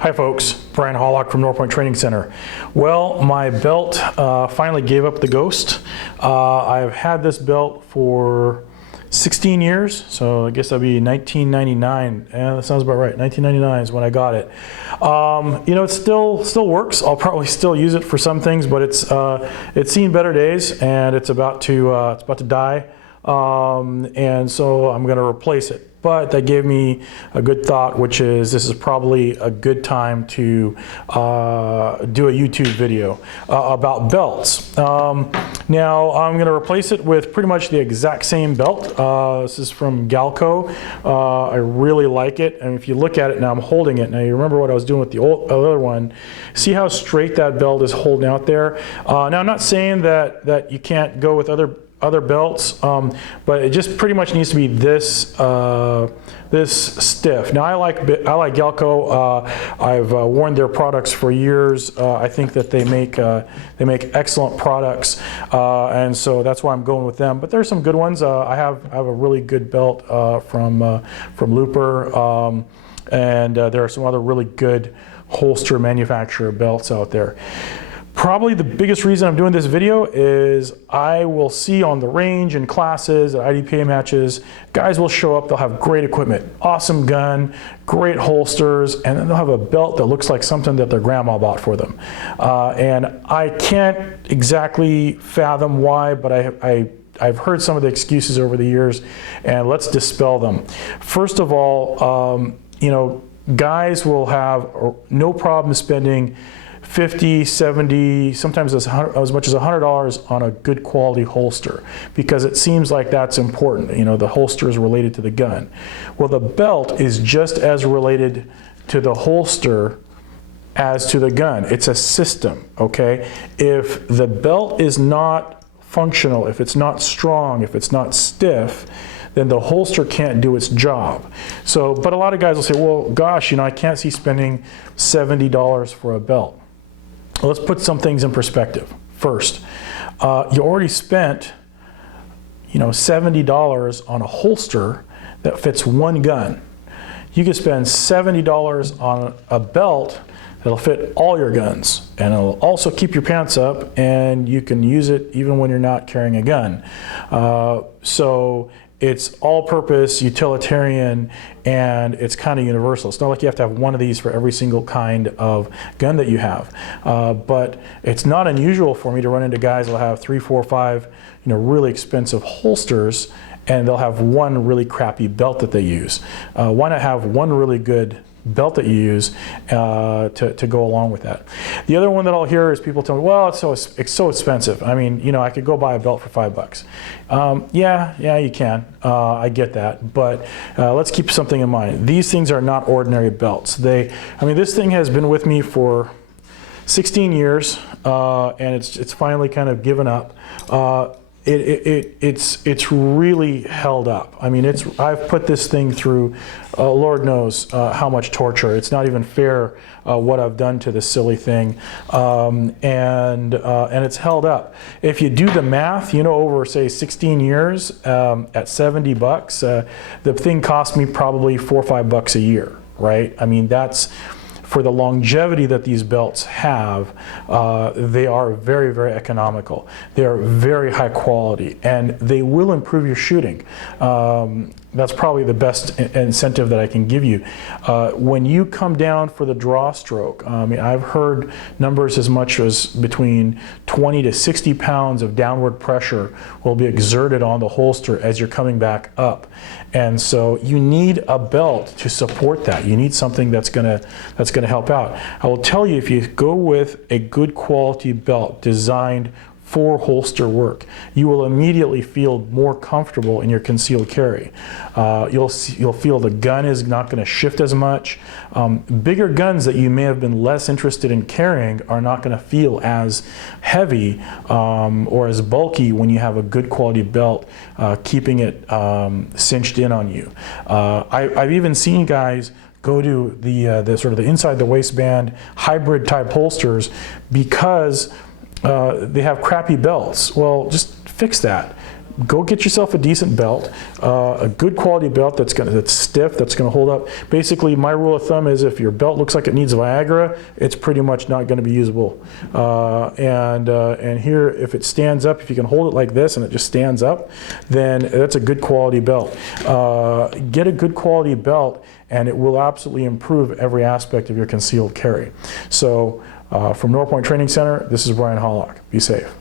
Hi folks, Brian Hollock from North Point Training Center. Well, my belt finally gave up the ghost. I've had this belt for 16 years, so I guess that'd be 1999. Yeah, that sounds about right. 1999 is when I got it. You know, it still works. I'll probably still use it for some things, but it's seen better days, and it's about to die. And so I'm going to replace it. But that gave me a good thought, which is this is probably a good time to do a YouTube video about belts. Now I'm going to replace it with pretty much the exact same belt. This is from Galco. I really like it, and if you look at it now, I'm holding it. Now you remember what I was doing with the other one. See how straight that belt is holding out there? Now I'm not saying that you can't go with other belts, but it just pretty much needs to be this stiff. Now I like Galco. I've worn their products for years. I think that they make excellent products, and so that's why I'm going with them. But there's some good ones. I have a really good belt from Looper, and there are some other really good holster manufacturer belts out there. Probably the biggest reason I'm doing this video is I will see on the range and classes at IDPA matches, guys will show up, they'll have great equipment, awesome gun, great holsters, and then they'll have a belt that looks like something that their grandma bought for them. And I can't exactly fathom why, but I've heard some of the excuses over the years, and let's dispel them. First of all, you know, guys will have no problem spending $50, $70, sometimes as much as $100 on a good quality holster, because it seems like that's important. You know, the holster is related to the gun. Well, the belt is just as related to the holster as to the gun. It's a system, okay? If the belt is not functional, if it's not strong, if it's not stiff, then the holster can't do its job. So, but a lot of guys will say, well, gosh, you know, I can't see spending $70 for a belt. Let's put some things in perspective. First, you already spent, you know, $70 on a holster that fits one gun. You could spend $70 on a belt that'll fit all your guns, and it'll also keep your pants up, and you can use it even when you're not carrying a gun. So it's all-purpose, utilitarian, and it's kind of universal. It's not like you have to have one of these for every single kind of gun that you have. But it's not unusual for me to run into guys that'll have 3, 4, 5, you know, really expensive holsters, and they'll have one really crappy belt that they use. Why not have one really good belt that you use to go along with that? The other one that I'll hear is people tell me, well, it's so expensive. I mean, you know, I could go buy a belt for $5. Yeah, you can. I get that, but let's keep something in mind. These things are not ordinary belts. I mean, this thing has been with me for 16 years, and it's finally kind of given up. It's really held up. I mean, I've put this thing through, Lord knows how much torture. It's not even fair what I've done to this silly thing, and it's held up. If you do the math, you know, over say 16 years at $70, the thing cost me probably $4 or $5 a year, right? I mean, that's for the longevity that these belts have. They are very, very economical. They are very high quality, and they will improve your shooting. That's probably the best incentive that I can give you. When you come down for the draw stroke, I mean, I've heard numbers as much as between 20 to 60 pounds of downward pressure will be exerted on the holster as you're coming back up. And so you need a belt to support that. You need something that's gonna help out. I will tell you, if you go with a good quality belt designed for holster work, you will immediately feel more comfortable in your concealed carry. You'll feel the gun is not going to shift as much. Bigger guns that you may have been less interested in carrying are not going to feel as heavy or as bulky when you have a good quality belt keeping it cinched in on you. I've even seen guys go to the sort of the inside the waistband hybrid type holsters because they have crappy belts. Well, just fix that. go get yourself a decent belt, a good quality belt that's stiff, that's going to hold up. Basically, my rule of thumb is if your belt looks like it needs Viagra, it's pretty much not going to be usable. And here, if it stands up, if you can hold it like this and it just stands up, then that's a good quality belt. Get a good quality belt, and it will absolutely improve every aspect of your concealed carry. So from North Point Training Center, this is Brian Hollock. Be safe.